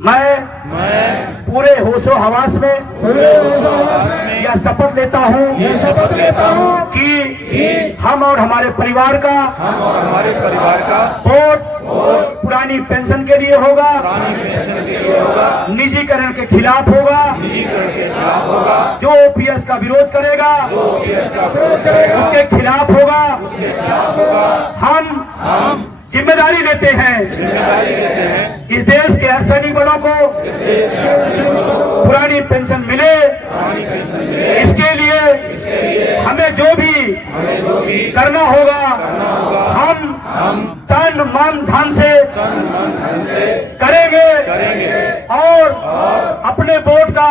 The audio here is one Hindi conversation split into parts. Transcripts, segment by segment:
मैं पूरे होशो हवास में यह शपथ लेता हूँ कि हम और हमारे परिवार का वोट पुरानी पेंशन के लिए होगा, निजीकरण के खिलाफ होगा। जो ओपीएस का विरोध करेगा उसके खिलाफ होगा। हम जिम्मेदारी लेते हैं इस देश के हर सैनिक बलों को पुरानी पेंशन मिले। इसके लिए हमें जो भी करना होगा हम तन मन धन से करेंगे और अपने वोट का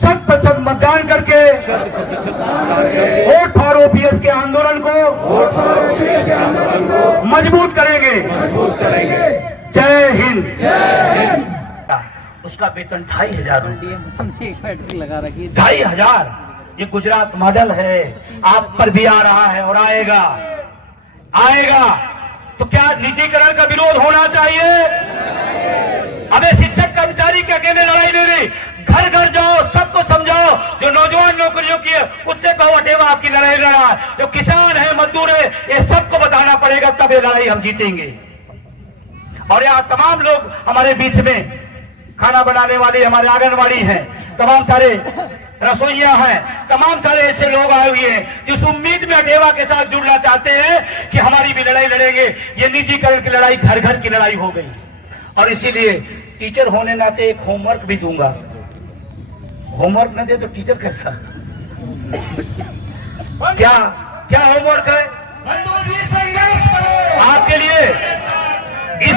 100% मतदान करके वोट फॉर ओपीएस के आंदोलन को मजबूत करेंगे। जय हिंद। उसका वेतन 2500 लगा रखी 2500। ये गुजरात मॉडल है, आप पर भी आ रहा है और आएगा। तो क्या निजीकरण का विरोध होना चाहिए? हमें शिक्षक कर्मचारी के अकेले लड़ाई नहीं रही, घर घर जाओ, सबको समझाओ। जो नौजवान नौकरियों की है उससे कहो अटेवा आपकी लड़ाई लड़ा है। जो किसान है, मजदूर है, ये सबको बताना पड़ेगा, तब ये लड़ाई हम जीतेंगे। और यहाँ तमाम लोग हमारे बीच में, खाना बनाने वाले हमारे आंगनबाड़ी हैं, तमाम सारे रसोइया हैं, तमाम सारे ऐसे लोग आए हुए हैं जिस उम्मीद में अटेवा के साथ जुड़ना चाहते हैं कि हमारी भी लड़ाई लड़ेंगे। ये निजीकरण की लड़ाई घर घर की लड़ाई हो गई। और इसीलिए टीचर होने नाते एक होमवर्क भी दूंगा। होमवर्क न दे तो टीचर कैसा? क्या होमवर्क है आपके लिए? इस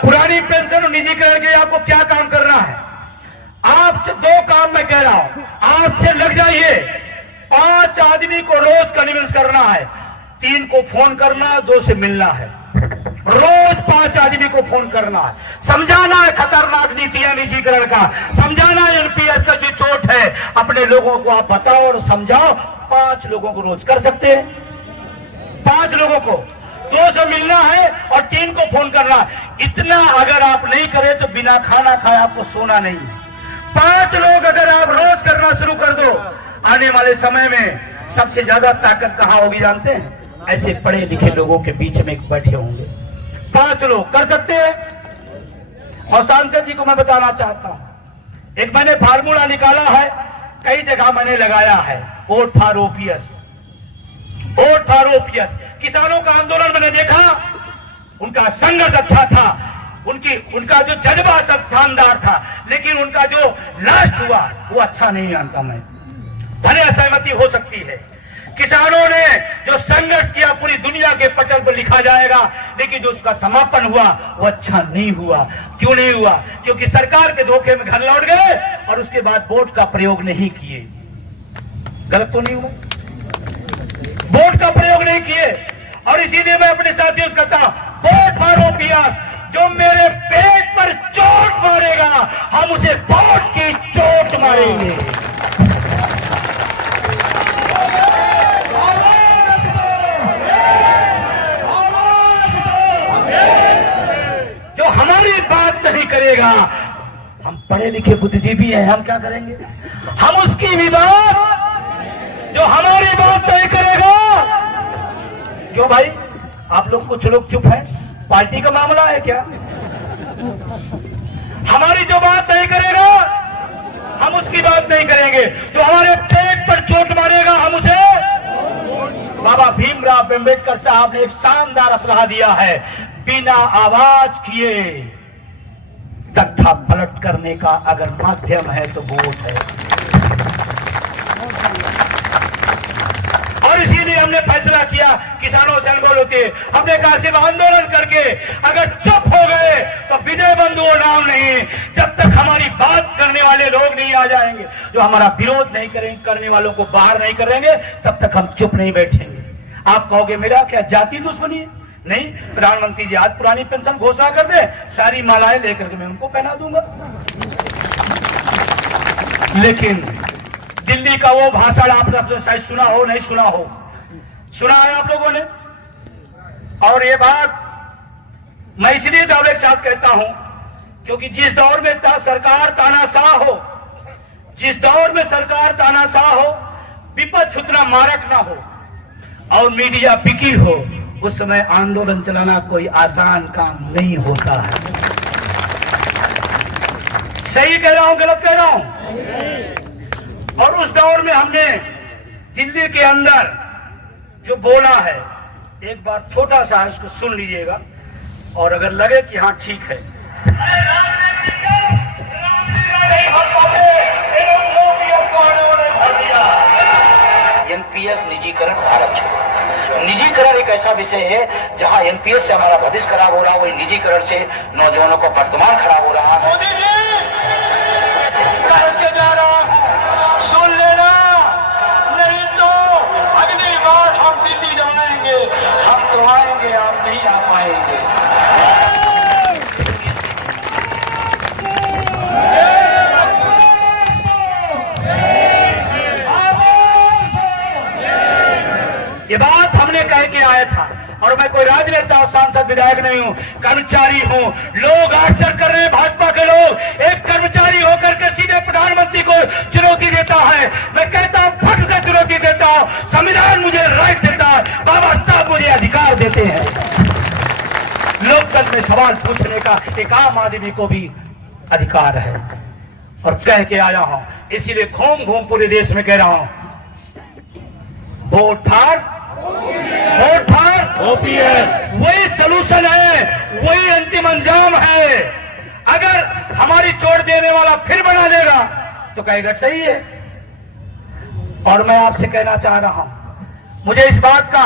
पुरानी पेंशन और निजीकरण के लिए आपको क्या काम करना है? आपसे 2 काम मैं कह रहा हूं, आज से लग जाइए। 5 आदमी को रोज कन्विंस करना है, 3 को फोन करना, 2 से मिलना है। रोज 5 आदमी को फोन करना है, समझाना है खतरनाक नीतियां निजीकरण का, समझाना है एनपीएस का जो चोट है। अपने लोगों को आप बताओ और समझाओ। 5 लोगों को रोज कर सकते हैं, 5 लोगों को 2 से मिलना है और 3 को फोन करना। इतना अगर आप नहीं करें तो बिना खाना खाए आपको सोना नहीं। 5 लोग अगर आप रोज करना शुरू कर दो, आने वाले समय में सबसे ज्यादा ताकत कहां होगी जानते हैं? ऐसे पढ़े लिखे लोगों के बीच में बैठे होंगे। 5 लोग कर सकते हैं। और सांसद जी को मैं बताना चाहता हूं, एक मैंने फार्मूला निकाला है, कई जगह मैंने लगाया है, वोट फॉर ओपीएस। किसानों का आंदोलन मैंने देखा, उनका संघर्ष अच्छा था, उनका जो जज्बा सब शानदार था, लेकिन उनका जो लास्ट हुआ वो अच्छा नहीं जानता मैं। भले असहमति हो सकती है, किसानों ने जो संघर्ष किया पूरी दुनिया के पटल पर लिखा जाएगा, लेकिन जो उसका समापन हुआ वो अच्छा नहीं हुआ। क्यों नहीं हुआ? क्योंकि सरकार के धोखे में घर लौट गए और उसके बाद वोट का प्रयोग नहीं किए। गलत तो नहीं हुआ? वोट का प्रयोग नहीं किए। और इसीलिए मैं अपने साथियों से कहता हूं, वोट फॉर ओपीएस। जो मेरे पेट पर चोट मारेगा हम उसे वोट की चोट मारेंगे। जो हमारी बात नहीं करेगा, हम पढ़े लिखे बुद्धिजीवी हैं, हम क्या करेंगे? हम उसकी भी बात, जो हमारी बात नहीं करेगा। क्यों भाई, आप लोग कुछ लोग चुप हैं? पार्टी का मामला है क्या? हमारी जो बात नहीं करेगा हम उसकी बात नहीं करेंगे। जो हमारे पेट पर चोट मारेगा हम उसे। बाबा भीमराव अम्बेडकर साहब ने एक शानदार असलाह दिया है, बिना आवाज किए तख्ता पलट करने का अगर माध्यम है तो वोट है। और इसीलिए हमने फैसला किया, किसानों से अनबोल होती है, हमने कहा सिर्फ आंदोलन करके अगर चुप हो गए तो विजय बंधु नाम नहीं। जब तक हमारी बात करने वाले लोग नहीं आ जाएंगे, जो हमारा विरोध नहीं करेंगे, करने वालों को बाहर नहीं करेंगे, तब तक हम चुप नहीं बैठेंगे। आप कहोगे मेरा क्या जाति दुश्मनी है? नहीं, प्रधानमंत्री जी आज पुरानी पेंशन घोषणा कर दे, सारी मालाएं लेकर के मैं उनको पहना दूंगा। लेकिन दिल्ली का वो भाषण आपने शायद सुना हो, नहीं सुना हो, सुना है आप लोगों ने। और ये बात मैं इसलिए दावे के साथ कहता हूं क्योंकि जिस दौर में सरकार तानाशाह हो, जिस दौर में सरकार तानाशाह हो, विपक्ष उतना मारक ना हो और मीडिया बिकी हो, उस समय आंदोलन चलाना कोई आसान काम नहीं होता है। सही कह रहा हूं, गलत कह रहा हूं? और उस दौर में हमने दिल्ली के अंदर जो बोला है, एक बार छोटा सा है, उसको सुन लीजिएगा और अगर लगे कि हाँ ठीक है। एनपीएस निजीकरण भारत छोड़ो। निजीकरण एक ऐसा विषय है जहां एनपीएस से हमारा भविष्य खराब हो रहा है, वही निजीकरण से नौजवानों का वर्तमान खराब हो रहा है। मोदी जी कह के जा रहा हूं, सुन लेना, नहीं तो अगली बार हम दिल्ली जाएंगे, हम तो आएंगे, आप नहीं आ पाएंगे। ये बात हमने कह के आया था और मैं कोई राजनेता, सांसद, विधायक नहीं हूं, कर्मचारी हूं। लोग आश्चर्य कर रहे हैं, भाजपा के लोग, एक कर्मचारी होकर के सीधे प्रधानमंत्री को चुनौती देता है। मैं कहता हूं फट से चुनौती देता हूं, संविधान मुझे राइट देता है, बाबा साहब मुझे अधिकार देते हैं। लोकतंत्र में सवाल पूछने का एक आम आदमी को भी अधिकार है और कह के आया हूं, इसीलिए घूम घूम पूरे देश में कह रहा हूं, वोट फार ओपीएस वही सलूशन है, वही अंतिम अंजाम है। अगर हमारी चोट देने वाला फिर बना देगा तो कहेगा सही है। और मैं आपसे कहना चाह रहा हूं, मुझे इस बात का